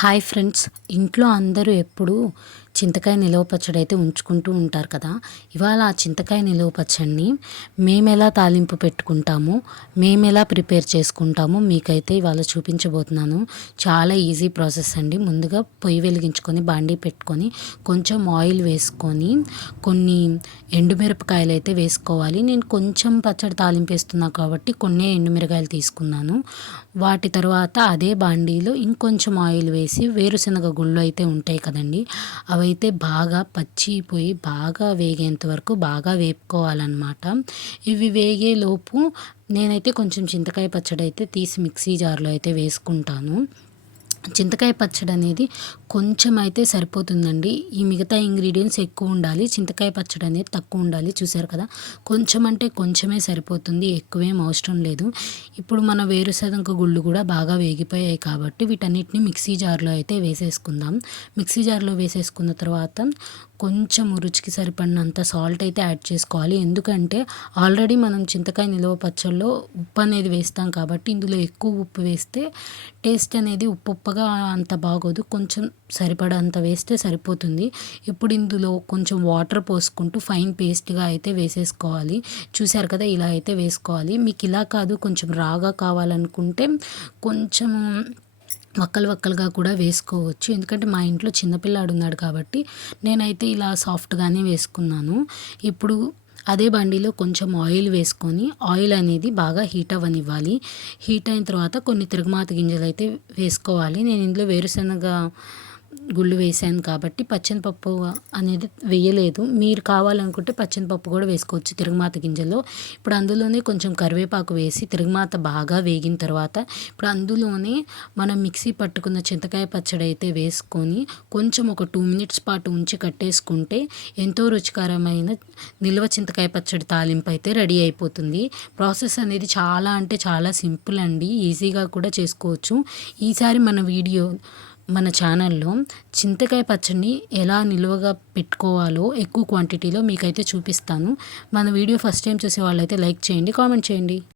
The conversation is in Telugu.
Hi friends. ఇంట్లో అందరూ ఎప్పుడూ చింతకాయ నిలవ పచ్చడి అయితే ఉంచుకుంటూ ఉంటారు కదా. ఇవాళ ఆ చింతకాయ నిలవ పచ్చడిని మేము ఎలా తాలింపు పెట్టుకుంటాము మేము ఎలా ప్రిపేర్ చేసుకుంటాము మీకైతే ఇవాళ చూపించబోతున్నాను. చాలా ఈజీ ప్రాసెస్ అండి. ముందుగా పొయ్యి వెలిగించుకొని బాండీ పెట్టుకొని కొంచెం ఆయిల్ వేసుకొని కొన్ని ఎండుమిరపకాయలు అయితే వేసుకోవాలి. నేను కొంచెం పచ్చడి తాలింపు వేస్తున్నా కాబట్టి కొన్ని ఎండుమిరకాయలు తీసుకున్నాను. వాటి తర్వాత అదే బాండీలో ఇంకొంచెం ఆయిల్ వేసి వేసి వేరుశనగ గుళ్ళు అయితే ఉంటాయి కదండి. అవైతే బాగా పచ్చిపోయి బాగా వేగేంత వరకు బాగా వేపుకోవాలన్నమాట. ఇవి వేగేలోపు నేనైతే కొంచెం చింతకాయ పచ్చడి అయితే తీసి మిక్సీ జార్లో అయితే వేసుకుంటాను. చింతకాయ పచ్చడి అనేది కొంచెం అయితే సరిపోతుందండి. ఈ మిగతా ఇంగ్రీడియంట్స్ ఎక్కువ ఉండాలి. చింతకాయ పచ్చడి అనేది తక్కువ ఉండాలి. చూసారు కదా? కొంచెం అంటే కొంచెమే సరిపోతుంది. ఎక్కువేం అవసరం లేదు. ఇప్పుడు మన వేరుశనగ గుళ్ళు కూడా బాగా వేగిపోయాయి కాబట్టి వీటన్నిటిని మిక్సీ జార్లో అయితే వేసేసుకుందాం. మిక్సీ జార్లో వేసేసుకున్న తర్వాత కొంచెం రుచికి సరిపడినంత సాల్ట్ అయితే యాడ్ చేసుకోవాలి. ఎందుకంటే ఆల్రెడీ మనం చింతకాయ నిలువ పచ్చళ్ళలో ఉప్పు అనేది వేస్తాం కాబట్టి ఇందులో ఎక్కువ ఉప్పు వేస్తే టేస్ట్ అనేది ఉప్పు ఉప్పగా అంత బాగోదు. కొంచెం సరిపడంత వేస్తే సరిపోతుంది. ఇప్పుడు ఇందులో కొంచెం వాటర్ పోసుకుంటూ ఫైన్ పేస్ట్గా అయితే వేసేసుకోవాలి. చూశారు కదా ఇలా అయితే వేసుకోవాలి. మీకు ఇలా కాదు కొంచెం రాగా కావాలనుకుంటే కొంచెం వక్కలు వక్కలుగా కూడా వేసుకోవచ్చు. ఎందుకంటే మా ఇంట్లో చిన్నపిల్లాడు ఉన్నాడు కాబట్టి నేనైతే ఇలా సాఫ్ట్గానే వేసుకున్నాను. ఇప్పుడు అదే బండిలో కొంచెం ఆయిల్ వేసుకొని ఆయిల్ అనేది బాగా హీట్ అవ్వనివ్వాలి. హీట్ అయిన తర్వాత కొన్ని తిరుగుమాత గింజలు అయితే వేసుకోవాలి. నేను ఇందులో వేరుశనగ గుళ్ళు వేసాను కాబట్టి పచ్చనిపప్పు అనేది వేయలేదు. మీరు కావాలనుకుంటే పచ్చనిపప్పు కూడా వేసుకోవచ్చు తిరుగుమాత గింజల్లో ఇప్పుడు అందులోనే కొంచెం కరివేపాకు వేసి తిరుగుమాత బాగా వేగిన తర్వాత ఇప్పుడు అందులోనే మనం మిక్సీ పట్టుకున్న చింతకాయ పచ్చడి అయితే వేసుకొని కొంచెం ఒక టూ మినిట్స్ పాటు ఉంచి కట్టేసుకుంటే ఎంతో రుచికరమైన నిల్వ చింతకాయ పచ్చడి తాలింపు అయితే రెడీ అయిపోతుంది. ప్రాసెస్ అనేది చాలా అంటే చాలా సింపుల్ అండి. ఈజీగా కూడా చేసుకోవచ్చు. ఈసారి మన వీడియో మన ఛానల్లో చింతకాయ పచ్చడిని ఎలా నిలువగా పెట్టుకోవాలో ఎక్కువ క్వాంటిటీలో మీకైతే చూపిస్తాను. మన వీడియో ఫస్ట్ టైం చూసే వాళ్ళైతే లైక్ చేయండి కామెంట్ చేయండి.